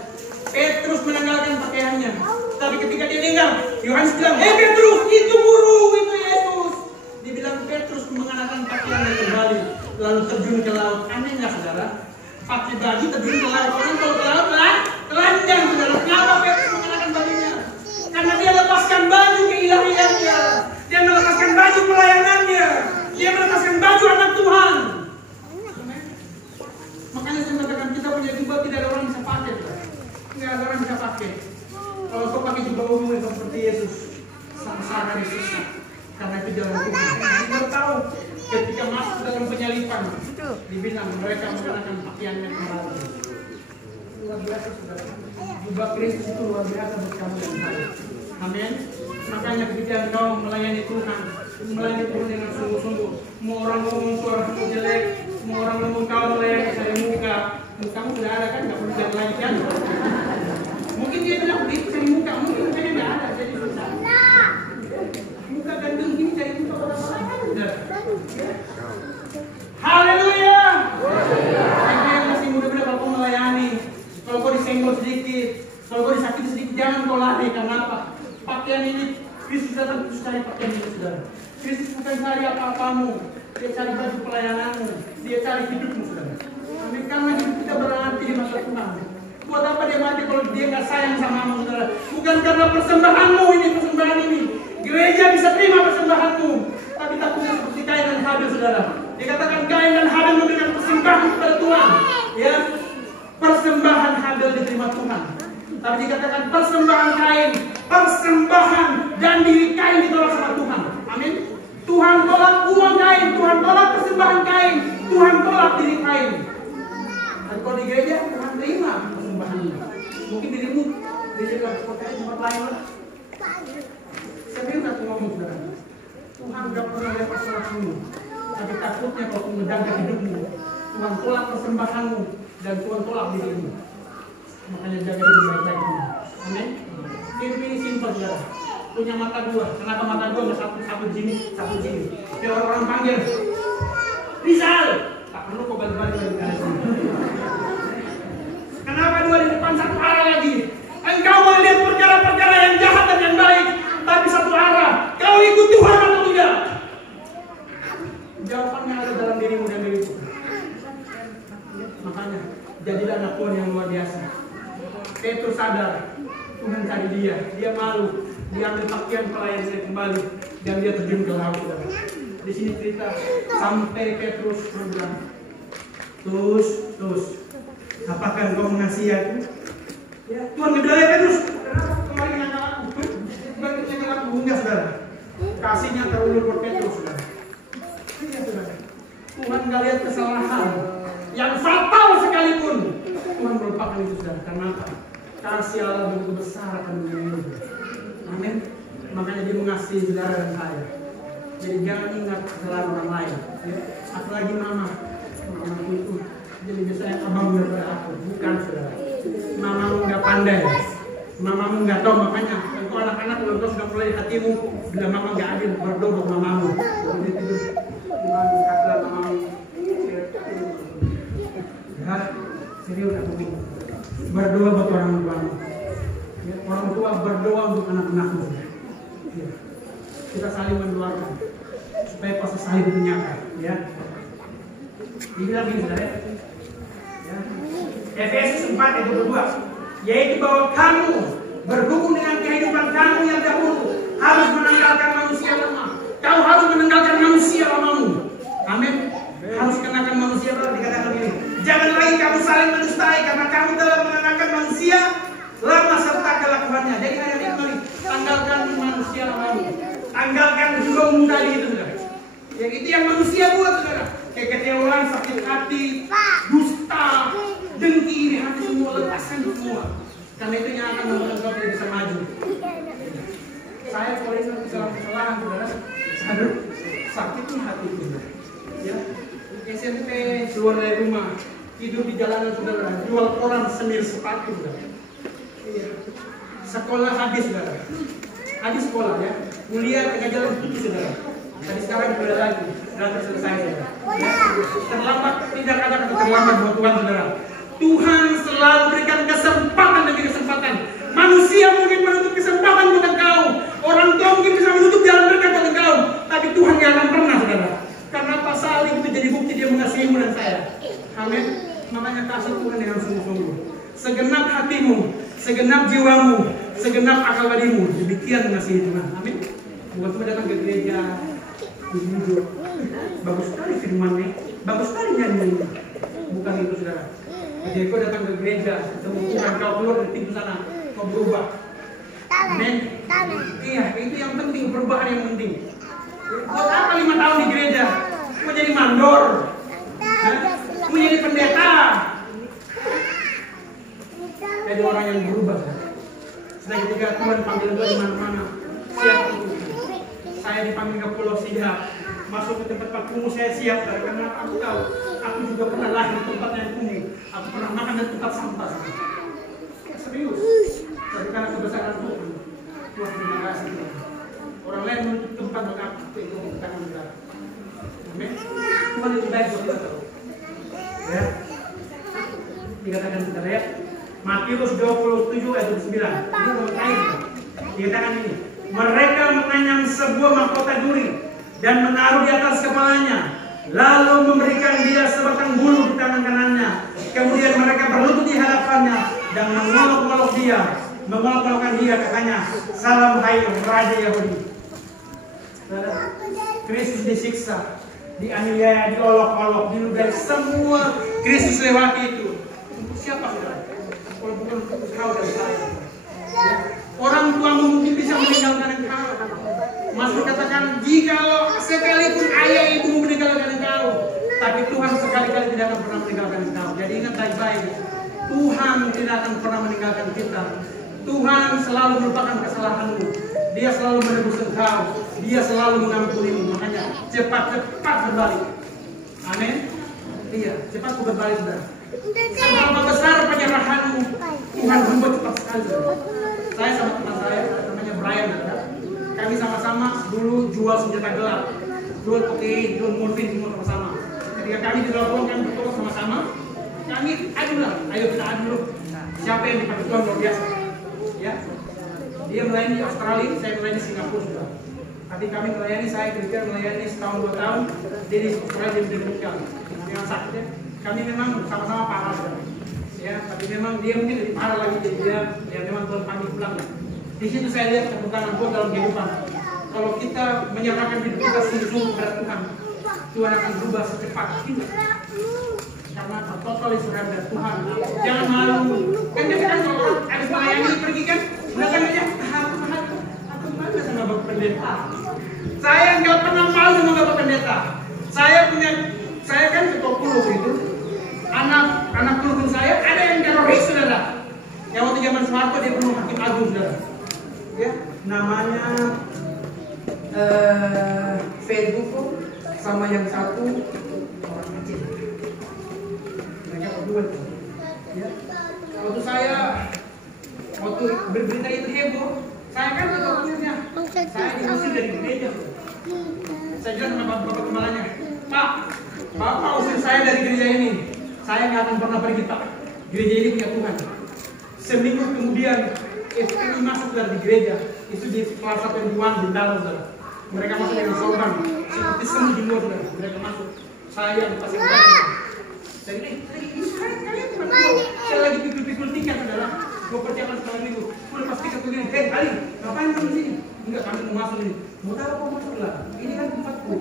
Petrus menanggalkan pakaiannya. Tapi ketika dia dengar, Yohanes bilang, Petrus, itu guru, itu Yesus. Dia bilang Petrus mengenakan pakaiannya kembali, lalu terjun ke laut. Aneh nggak, saudara? Pakai baju terjun ke laut. Orang kalau ke laut lah, telanjang, saudara. Kenapa Petrus mengenakan bajunya? Karena dia lepaskan baju keilahiannya. Dia melepaskan baju pelayanannya. Dia melepaskan baju anak Tuhan. Makanya saya mengatakan kita punya jubah tidak ada orang bisa pakai. Tidak ada orang bisa pakai. Kalau kau pakai jubah umum seperti Yesus, sama-sama disusah. Karena itu jalan Tuhan. Kita tahu ketika masuk dalam penyalipan, dibilang mereka menggunakan pakaian yang kembali. Luar biasa, saudara. Jubah Kristus itu luar biasa buat kamu dan saya. Amin. Makanya ketika engkau melayani Tuhan, melayani Tuhan dengan sungguh-sungguh, mau orang ngomong suara jelek, mau orang ngomong kau melayani saya muka, mukamu sudah ada kan, nggak perlu lihat lagi kan? Mungkin dia bilang begitu cari muka, mungkin mukanya nggak ada, jadi susah. Muka gandeng gini cari muka orang lain kan udah. Haleluya. Bagi yang masih muda-muda kalau kau melayani, kalau kau disenggol sedikit, kalau kau disakiti sedikit, jangan kau lari. Karena apa? Pakaian ini, Kristus datang terus cari pakaian ini, saudara. Kristus bukan cari apa-apamu, dia cari baju pelayananmu, dia cari hidupmu, saudara. Amin. Karena hidup kita berarti di mata Tuhan. Buat apa dia mati kalau dia nggak sayang samamu, saudara? Bukan karena persembahanmu ini, persembahan ini. Gereja bisa terima persembahanmu, tapi takutnya seperti Kain dan Habel, saudara. Dikatakan Kain dan Habel memberikan persembahan kepada Tuhan, ya. Persembahan Habel diterima Tuhan. Tapi dikatakan persembahan Kain, persembahan dan diri Kain ditolak sama Tuhan. Amin. Tuhan tolak uang Kain, Tuhan tolak persembahan Kain, Tuhan tolak diri Kain. Dan kalau di gereja Tuhan terima persembahannya. Mungkin dirimu gereja pakai tempat lain lah. Saya bilang aku ngomong, saudara. Tuhan gak pernah lihat persembahanmu, tapi takutnya kalau menjaga hidupmu, Tuhan tolak persembahanmu dan Tuhan tolak dirimu. Makanya jaga hidup baik-baik. Amin. Hidup ini simpel, saudara. Punya mata dua. Kenapa mata dua? Nggak satu di sini, satu di sini. Biar orang panggil, Rizal. Tak perlu kau balik-balik dari sini. Kenapa dua di depan satu arah lagi? Engkau melihat perkara-perkara yang jahat dan yang baik, tapi satu arah. Kau ikut Tuhan atau tidak? Jawabannya ada dalam dirimu dan dirimu. Makanya jadilah anak Tuhan yang luar biasa. Petrus sadar Tuhan cari dia malu, dia ambil pakaian pelayan saya kembali dan dia terjun ke laut. Di sini cerita sampai Petrus bilang, terus, apakah engkau mengasihi aku? Ya, Tuhan bilang, Petrus, kenapa kemarin ngangkat aku? Bukan kita aku enggak, saudara. Kasihnya terulur buat Petrus, saudara. Iya, saudara. Tuhan nggak lihat kesalahan yang fatal sekalipun. Tuhan melupakan itu, saudara. Karena apa? Kasih Allah begitu besar akan dunia ini. Amin. Makanya dia mengasihi saudara dan saya. Jadi jangan ingat kesalahan orang lain. Ya. Apalagi mama itu. Jadi biasanya abang daripada aku. Bukan, saudara. Mamamu nggak pandai. Mamamu nggak tahu, makanya engkau anak-anak kalau engkau sudah mulai hatimu bila mama nggak adil, berdoa buat mamamu. Jadi tidur. Tuhan katakan mamamu. Ya, serius aku bingung. Berdoa buat orang tuamu. Ya, orang tua berdoa untuk anak-anakmu. Ya. Kita saling mendoakan supaya proses saling itu nyata. Ya. Dibilang gini, saudara. Ya. Efesus 4 ayat 22. yaitu bahwa kamu berhubung dengan kehidupan kamu yang dahulu harus menanggalkan manusia lama. Kau harus menanggalkan manusia lamamu. Amin. Harus kenakan manusia baru, dikatakan ini. Jangan lagi kamu saling mendustai karena kamu telah mengenakan manusia lama serta kelakuannya. Jadi ayat ini kembali, tanggalkan manusia lamamu. Tanggalkan hidungmu tadi itu, saudara. Yang itu yang manusia buat, saudara. Kekecewaan, sakit hati, dusta, dengki, iri hati semua, lepaskan semua. Karena itu yang akan membuat engkau tidak bisa maju. Saya kalau ini kesalahan-kesalahan, saudara. Aduh, sakitnya hati saudara. Ya, SMP keluar dari rumah, hidup di jalanan saudara, jual koran semir sepatu saudara. Iya. Sekolah habis saudara. Habis sekolah ya, kuliah tengah jalan putus saudara. Tadi sekarang sudah lagi, sudah selesai saudara. Ya. Terlambat, tidak ada kata terlambat buat Tuhan saudara. Tuhan selalu berikan kesempatan demi kesempatan. Manusia mungkin menutup kesempatan buat engkau. Orang tua mungkin bisa menutup jalan mereka buat engkau. Tapi Tuhan tidak akan pernah saudara. Karena pasal itu jadi bukti dia mengasihimu dan saya. Amin. Makanya kasih Tuhan dengan sungguh-sungguh. Segenap hatimu, segenap jiwamu, segenap akal badimu. Demikian mengasihi Tuhan. Amin. Bukan cuma datang ke gereja, duduk. Bagus sekali firman-Nya, bagus sekali nyanyiannya. Bukan itu saudara. Jadi kau datang ke gereja, ketemu Tuhan, kau keluar dari pintu sana, kau berubah. Amin. Iya, itu yang penting, perubahan yang penting. Buat apa 5 tahun di gereja? Mau jadi mandor? Mau jadi pendeta? Jadi orang yang berubah. Sedang ketika Tuhan panggil gue di mana-mana, siap itu. Saya dipanggil ke Pulau Siap, masuk ke tempat kumuh saya siap. Karena aku tahu, aku juga pernah lahir di tempat yang kumuh. Aku pernah makan di tempat sampah. Serius. Tapi karena kebesaran Tuhan, Tuhan terima kasih. Orang lain menutup tempat buat aku, itu tangan kita. Amin. Tuhan itu baik buat kita tahu. Ya. Dikatakan saudara ya. Matius 27 ayat 9. Ini mengenai dikatakan ini. Mereka menganyam sebuah mahkota duri dan menaruh di atas kepalanya, lalu memberikan dia sebatang bulu di tangan kanannya. Kemudian mereka berlutut di hadapannya dan mengolok-olok dia, mengolok-olokkan dia, katanya, salam hai Raja Yahudi. Kristus disiksa, dianiaya, diolok-olok, diludahi, semua Kristus lewati itu. Untuk siapa saudara? Kalau bukan untuk kau dan saya. Ya. Orang tuamu mungkin bisa meninggalkan engkau. Mas katakan, jikalau sekalipun ayah ibumu meninggalkan engkau, tapi Tuhan sekali-kali tidak akan pernah meninggalkan engkau. Jadi ingat baik-baik, Tuhan tidak akan pernah meninggalkan kita. Tuhan selalu melupakan kesalahanmu. Dia selalu menebus engkau. Dia selalu mengampunimu. Makanya cepat-cepat berbalik. Amin. Iya, cepat berbalik saudara. Seberapa besar penyerahanmu, Tuhan membuat cepat sekali. Saya sama teman saya, namanya Brian. Kami sama-sama dulu jual senjata gelap, jual kokain, jual morfin semua sama-sama. Ketika kami di dalam pulau, kami bertemu sama-sama. Kami adu lah, ayo kita adu. Siapa yang dipakai Tuhan luar biasa? Ya, dia melayani di Australia, saya melayani di Singapura juga. Tapi kami melayani, saya kerja melayani setahun 2 tahun, jadi di Australia dia meninggal dengan sakitnya. Kami memang sama-sama parah, ya. Tapi memang dia mungkin lebih parah lagi, jadi dia ya memang Tuhan panggil pulang. Di situ saya lihat keberkahan Tuhan dalam kehidupan. Kalau kita menyerahkan hidup kita sungguh-sungguh kepada Tuhan, Tuhan akan berubah secepat kita. Karena total surrender dari Tuhan. Jangan malu. Kan kita kan kalau habis melayani pergi kan, datang aja. Aku mana sama Bapak Pendeta? Saya nggak pernah malu sama Bapak Pendeta. Saya kan ketua pulau itu. Anak pulau saya ada yang teroris saudara. Yang waktu zaman Soeharto dia penuh hakim agung saudara. Ya, namanya Facebook sama yang satu orang kecil. Mereka berdua tuh. Ya. Waktu berberita itu heboh, saya kan ketua saya diusir dari gereja. Saya bilang sama bapak kepalanya, Pak, Bapak usir saya dari gereja ini. Saya nggak akan pernah pergi, Pak. Gereja ini punya Tuhan. Seminggu kemudian FPI masuk dari gereja, itu di kelas 1 yang Tuhan di dalam saudara. Mereka masuk dengan sorban, seperti semu di luar saudara. Mereka masuk, saya pasang badan. Saya ini kalian cuma saya lagi pikul-pikul tiket saudara. Kau percayakan sekolah minggu. Udah pasti kau begini. Ali, ngapain kamu di sini? Enggak, kami mau masuk ini. Mau tahu kau masuk lah. Ini kan tempatku.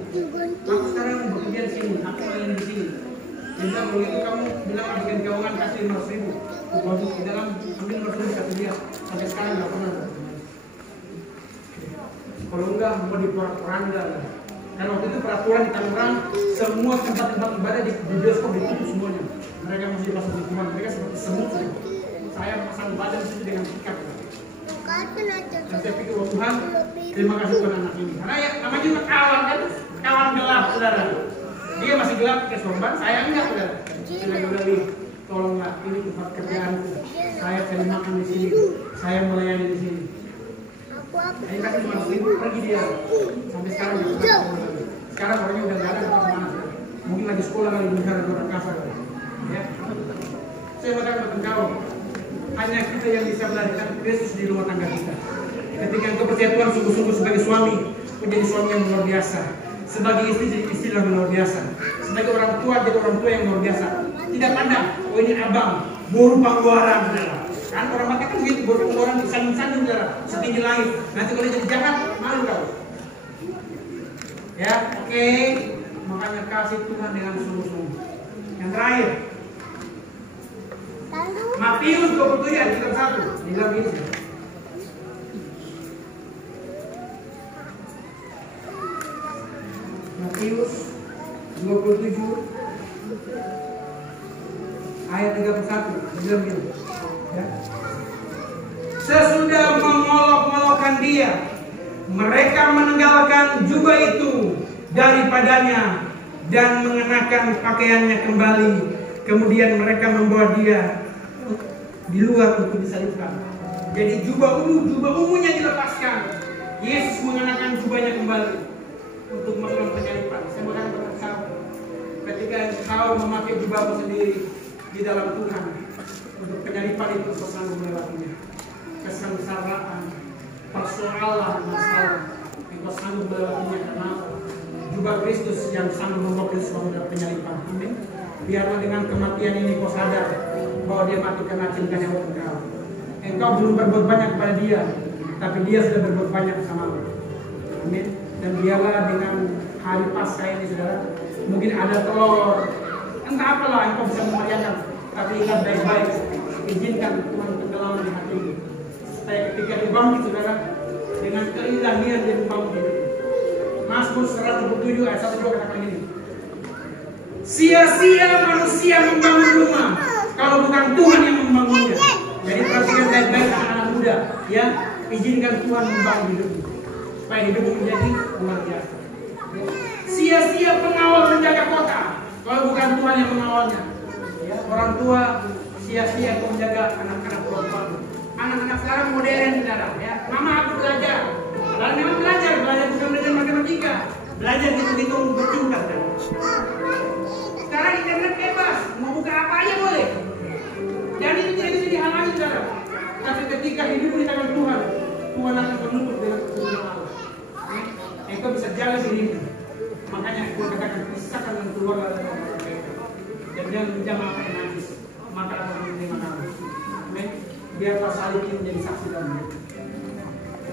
Aku sekarang bekerja di sini. Aku melayani di sini. Jadi kalau itu kamu bilang bikin keuangan kasih 500.000. Waktu di dalam ambil 500.000 kasih dia. Sampai sekarang nggak pernah. Kalau enggak mau diporak-poranda. Dan waktu itu peraturan di Tangerang, semua tempat-tempat ibadah di bioskop ditutup semuanya. Mereka masih dipasang di Tuhan. Mereka seperti semut. Saya pasang badan di situ dengan ikat. Dan saya pikir, oh Tuhan, terima kasih Tuhan anak ini. Karena ya namanya juga kawan kan, kawan gelap, saudara. Dia masih gelap ke sorban, saya enggak, saudara. Saya udah lihat, tolonglah ini tempat kerjaanku. Saya cari makan di sini, saya melayani di sini. Saya kasih 500.000 pergi dia. Sampai sekarang dia sudah. Sekarang orangnya udah nggak ada kemana-mana. Mungkin lagi sekolah kali di negara orang kasar. Ya. Saya bakal bertengkar. Hanya kita yang bisa melahirkan Kristus di rumah tangga kita. Ketika engkau percaya Tuhan sungguh-sungguh sebagai suami, menjadi suami yang luar biasa. Sebagai istri jadi istri yang luar biasa. Sebagai orang tua jadi orang tua yang luar biasa. Tidak pandang, oh ini abang, buru pangguaran, saudara. Kan orang Batak kan begitu, buru pangguaran disandung-sandung, saudara, setinggi langit. Nanti kalau jadi jahat, malu kau. Ya, oke. Makanya kasih Tuhan dengan sungguh-sungguh. Yang terakhir, Matius 27 ayat 1 dibilang ini. Matius 27 ayat 31 dibilang ini. Ya. Sesudah mengolok-olokkan dia, mereka meninggalkan jubah itu daripadanya dan mengenakan pakaiannya kembali. Kemudian mereka membawa dia di luar untuk disalibkan. Jadi jubah ungunya dilepaskan. Yesus mengenakan jubahnya kembali untuk melakukan penyaliban. Saya mau berkata, ketika engkau memakai jubahmu sendiri di dalam Tuhan untuk penyaliban itu, engkau sanggup melewatinya. Kesengsaraan, persoalan, masalah, engkau sanggup melewatinya karena jubah Kristus yang sanggup membawa Kristus dalam penyaliban. Amin. Biarlah dengan kematian ini kau sadar bahwa dia mati karena cintanya untuk engkau. Engkau belum berbuat banyak kepada dia, tapi dia sudah berbuat banyak bersamamu. Amin. Dan biarlah dengan hari Paskah ini, saudara, mungkin ada telur, entah apalah engkau bisa memeriahkan, tapi ingat baik-baik, izinkan Tuhan tenggelam di hatimu. Supaya ketika dibangkit, saudara, dengan keilahian dia dibangkit. Mazmur 127 ayat 1-2 katakan ini. Sia-sia manusia membangun rumah kalau bukan Tuhan yang membangunnya. Jadi perhatikan baik-baik anak-anak muda, ya, izinkan Tuhan membangun hidupmu supaya hidupmu menjadi luar biasa. Sia-sia pengawal menjaga kota kalau bukan Tuhan yang mengawalnya. Ya, orang tua sia-sia menjaga anak-anak perempuan. Anak-anak sekarang modern, saudara. Ya, mama aku belajar. Lalu memang belajar bukan belajar matematika, belajar hitung-hitung berjumlah. Sekarang internet bebas, mau buka apa aja boleh. Dan itu tidak bisa dihalangi, saudara. Tapi ketika hidup di tangan Tuhan, Tuhan akan menutup dengan kebenaran Allah. Engkau bisa jalan dirimu. Makanya gue katakan pisahkan dan keluar dari mereka. Dan jangan apa yang najis, maka akan menerima kamu. Amin. Biarlah salib ini menjadi saksi dalam hidup.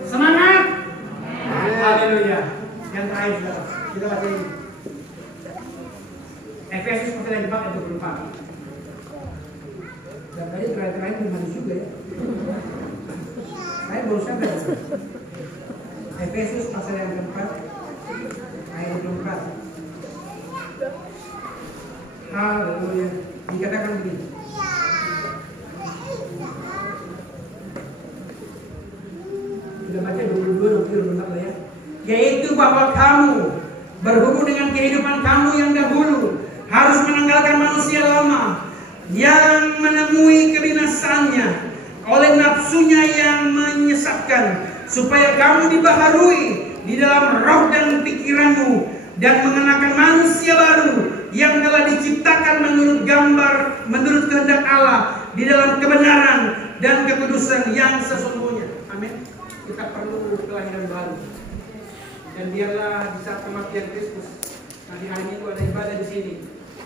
Semangat! Haleluya. Yang terakhir, saudara, kita baca ini. Efesus pasal yang 4 ayat 24. Dan tadi terakhir belum habis juga ya. Saya baru sadar. Efesus pasal yang keempat ayat 24. Haleluya. Dikatakan begini. Kita baca 22 lah ya. Yaitu bahwa kamu berhubung dengan kehidupan kamu yang dahulu harus menanggalkan manusia lama yang menemui kebinasannya oleh nafsunya yang menyesatkan, supaya kamu dibaharui di dalam roh dan pikiranmu dan mengenakan manusia baru yang telah diciptakan menurut kehendak Allah di dalam kebenaran dan kekudusan yang sesungguhnya. Amin. Kita perlu kelahiran baru. Dan biarlah di saat kematian Kristus, nanti hari Minggu ada ibadah di sini.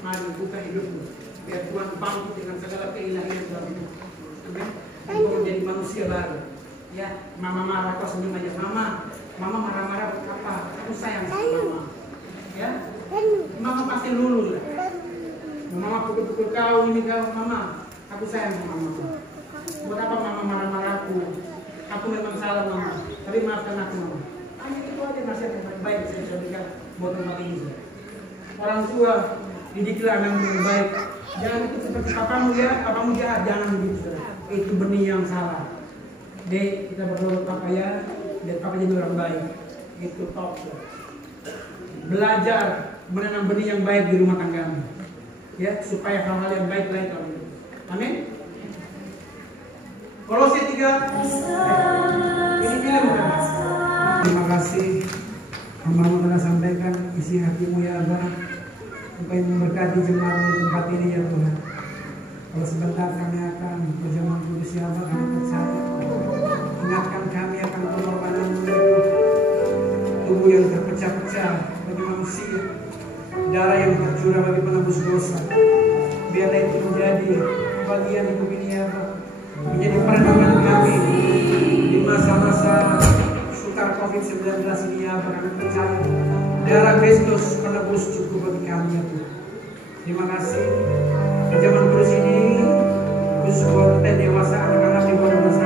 Mari buka hidupmu, biar Tuhan bangkit dengan segala keilahian dalam hidup. Amin. untuk menjadi manusia baru. Ya, mama marah kok senyum aja. Mama marah-marah apa? Aku sayang sama mama. Ya, mama pasti lulu lah. Mama pukul-pukul kau ini kau, mama. Aku sayang sama mama. Buat apa mama marah-marah aku? Aku memang salah mama. Tapi maafkan aku mama. Hanya itu aja nasihat yang baik saya bisa berikan buat umat ini. Orang tua didiklah anak yang baik. Jangan ikut seperti papamu ya, papamu jahat, jangan begitu. Itu benih yang salah. Dek, kita berdoa papa ya, dan papa jadi orang baik. Itu top. Belajar menanam benih yang baik di rumah tanggamu. Ya, supaya hal-hal yang baik dalam hidup. Amin. Kolose 3. Ini film kan? Terima kasih. Hamba-Mu telah sampaikan isi hatimu ya Allah. Supaya memberkati jemaat di tempat ini ya Tuhan. Kalau sebentar kami akan berjamaah kudus ya Allah, kami percaya. Ingatkan kami akan pengorbanan-Mu ya Tuhan. Tubuh yang terpecah-pecah bagi manusia, darah yang tercurah bagi penebus dosa. Biarlah itu menjadi bagian hidup ini ya Allah, menjadi perenungan kami di masa-masa sukar COVID-19 ini ya Allah. Kami percaya darah Kristus penebus cukup bagi kami ya Tuhan. Terima kasih. Zaman kudus ini khusus buat dewasa anak-anak di bawah 12